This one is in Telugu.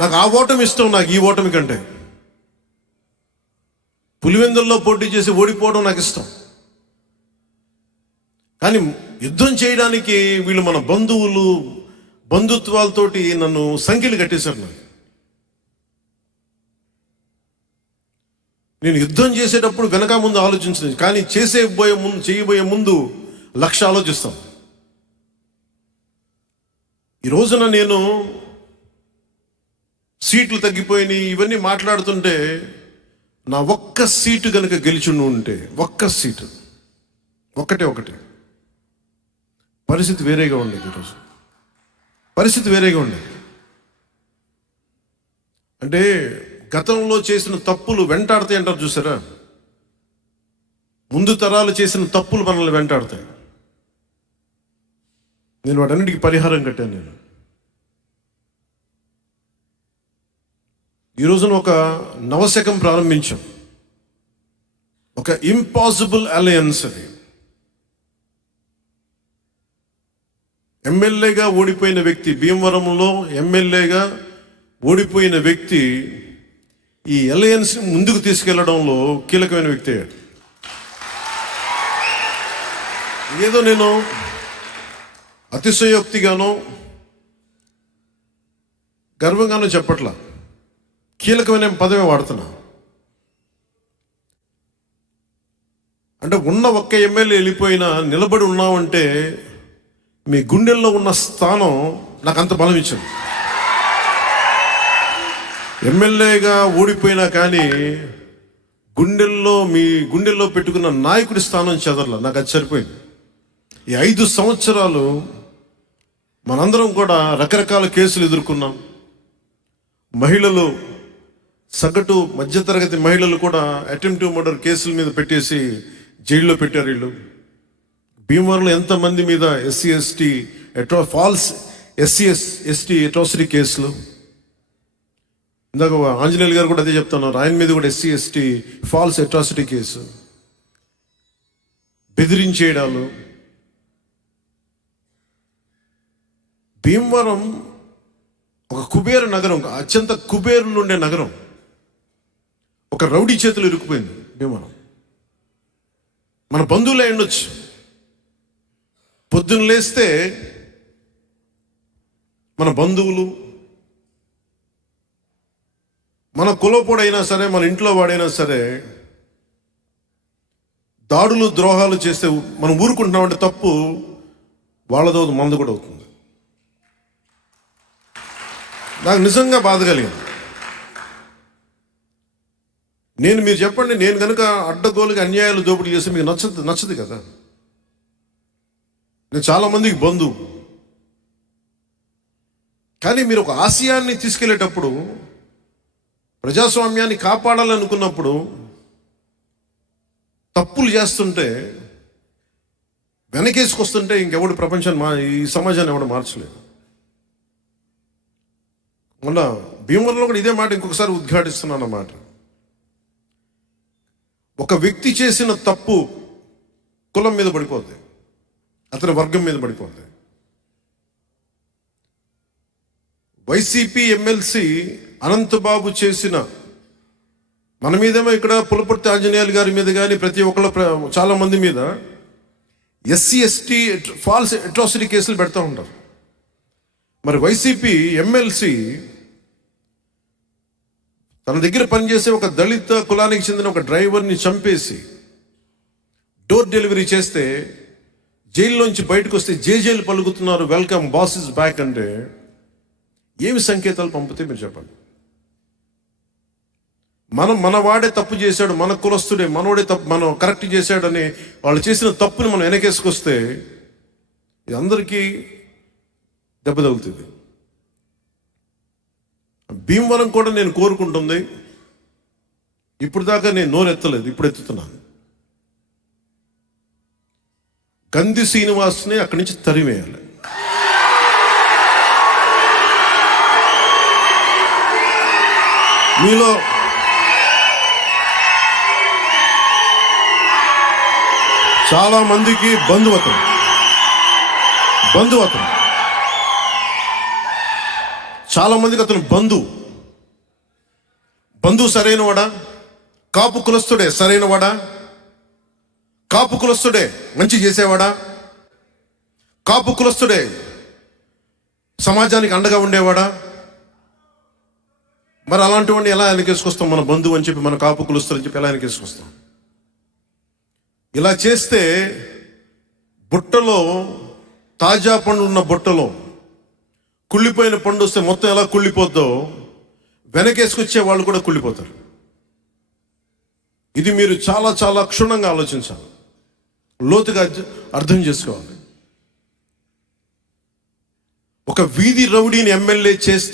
నాకు ఆ ఓటమి ఇష్టం, నాకు ఈ ఓటమి కంటే. పులివెందుల్లో పోటీ చేసి ఓడిపోవడం నాకు ఇష్టం. కానీ యుద్ధం చేయడానికి వీళ్ళు మన బంధువులు, బంధుత్వాలతోటి నన్ను సంఖ్యలు కట్టేశారు. నేను యుద్ధం చేసేటప్పుడు వెనక ముందు ఆలోచించలేదు, కానీ చేయబోయే ముందు లక్ష ఆలోచిస్తాం. ఈ రోజున నేను సీట్లు తగ్గిపోయినాయి ఇవన్నీ మాట్లాడుతుంటే, నా ఒక్క సీటు కనుక గెలిచి ఉంటే, ఒక్క సీటు ఒకటే పరిస్థితి వేరేగా ఉండేది. ఈరోజు పరిస్థితి వేరేగా ఉండేది. అంటే గతంలో చేసిన తప్పులు వెంటాడతాయి అంటారు చూసారా, ముందు తరాలు చేసిన తప్పులు మనల్ని వెంటాడతాయి. నేను వాటన్నిటికీ పరిహారం కట్టాను. నేను ఈ రోజున ఒక నవశకం ప్రారంభించాం, ఒక ఇంపాసిబుల్ అలయన్స్. అది ఎమ్మెల్యేగా ఓడిపోయిన వ్యక్తి, భీమవరంలో ఎమ్మెల్యేగా ఓడిపోయిన వ్యక్తి ఈ అలయన్స్ ముందుకు తీసుకెళ్లడంలో కీలకమైన వ్యక్తి అయ్యాడు. ఏదో నేను అతిశయోక్తిగానో గర్వంగానో చెప్పట్లా, కీలకమైన పదమే వాడుతున్నా. అంటే ఉన్న ఒక్క ఎమ్మెల్యే వెళ్ళిపోయినా నిలబడి ఉన్నామంటే మీ గుండెల్లో ఉన్న స్థానం నాకు అంత బలం ఇచ్చింది. ఎమ్మెల్యేగా ఓడిపోయినా కానీ మీ గుండెల్లో పెట్టుకున్న నాయకుడి స్థానం చెదరలా, నాకు అది సరిపోయింది. ఈ 5 సంవత్సరాలు మనందరం కూడా రకరకాల కేసులు ఎదుర్కొన్నాం. మహిళలు, సగటు మధ్యతరగతి మహిళలు కూడా అటెంప్ట్ మర్డర్ కేసుల మీద పెట్టేసి జైల్లో పెట్టారు వీళ్ళు. భీమవరంలో ఎంతమంది మీద ఫాల్స్ ఎస్సీ ఎస్టీ అట్రాసిటీ కేసులు. ఇందాక ఆంజనేయులు గారు కూడా అదే చెప్తున్నారు, ఆయన మీద కూడా SC ST false atrocity case, బెదిరించేయడాలు. భీమవరం ఒక కుబేర నగరం, అత్యంత కుబేరులు ఉండే నగరం, ఒక రౌడీ చేతులు ఇరుక్కుపోయింది భీమవరం. మన బంధువులే ఉండొచ్చు, పొద్దున్న లేస్తే మన బంధువులు, మన కులపోడైనా సరే, మన ఇంట్లో వాడైనా సరే దాడులు ద్రోహాలు చేస్తే మనం ఊరుకుంటున్నామంటే తప్పు వాళ్ళదో మందు కూడా అవుతుంది. నాకు నిజంగా బాధ కలిగింది. మీరు చెప్పండి, నేను కనుక అడ్డగోలుగా అన్యాయాలు దోపిడీ చేస్తే మీకు నచ్చదు కదా. నేను చాలామందికి బంధువు, కానీ మీరు ఒక ఆశయాన్ని తీసుకెళ్లేటప్పుడు, ప్రజాస్వామ్యాన్ని కాపాడాలనుకున్నప్పుడు తప్పులు చేస్తుంటే, వెనకేసుకొస్తుంటే ఇంకెవడు ఈ సమాజాన్ని ఎవడు మార్చలేదు. మొన్న భీమవరంలో కూడా ఇదే మాట ఇంకొకసారి ఉద్ఘాటిస్తున్నాను అన్నమాట. ఒక వ్యక్తి చేసిన తప్పు కులం మీద పడిపోద్ది, అతని వర్గం మీద పడిపోద్ది. వైసీపీ ఎమ్మెల్సీ అనంతబాబు చేసిన, మన మీదేమో ఇక్కడ పులపర్తి ఆంజనేయులు గారి మీద కానీ ప్రతి ఒక్కళ్ళ చాలా మంది మీద ఎస్సీ ఎస్టీ ఫాల్స్ అట్రాసిటీ కేసులు పెడతా ఉంటారు. మరి వైసీపీ ఎమ్మెల్సీ తన దగ్గర పనిచేసే ఒక దళిత కులానికి చెందిన ఒక డ్రైవర్ని చంపేసి డోర్ డెలివరీ చేస్తే, జైల్లోంచి బయటకు వస్తే జైలు పలుకుతున్నారు, వెల్కమ్ బాస్ ఇస్ బ్యాక్ అంటే ఏమి సంకేతాలు పంపితే మీరు చెప్పండి. మన వాడే తప్పు చేశాడు, మన కులస్తుడే, మనోడే తప్పు, మనం కరెక్ట్ చేశాడని వాళ్ళు చేసిన తప్పుని మనం వెనకేసుకొస్తే ఇది అందరికీ దెబ్బ తగులుతుంది. భీమవరం కూడా నేను కోరుకుంటుంది, ఇప్పుడు దాకా నేను నోరెత్తలేదు, ఇప్పుడు ఎత్తుతున్నాను. గంధి శ్రీనివాస్ని అక్కడి నుంచి తరివేయాలి. మీలో చాలా మందికి బంధువతం, చాలా మందికి అతను బంధువు. బంధువు సరైనవాడా? కాపు కులస్తుడే సరైనవాడా? కాపు కులస్తుడే మంచి చేసేవాడా? కాపు కులస్తుడే సమాజానికి అండగా ఉండేవాడా? మరి అలాంటి వాడిని ఎలా వెనకేసుకొస్తాం? మన బంధువు అని చెప్పి, మన కాపు కులస్తులు అని చెప్పి ఎలా వెనకేసుకొస్తాం? ఇలా చేస్తే బుట్టలో, తాజా పండు ఉన్న బుట్టలో కుళ్ళిపోయిన పండు వస్తే మొత్తం ఎలా కుళ్ళిపోద్దో వెనకేసుకొచ్చే వాళ్ళు కూడా కుళ్ళిపోతారు. ఇది మీరు చాలా చాలా క్షుణ్ణంగా ఆలోచించాలి, లోతుగా అర్థం చేసుకోవాలి. ఒక వీధి రౌడీని ఎమ్మెల్యే చేస్తే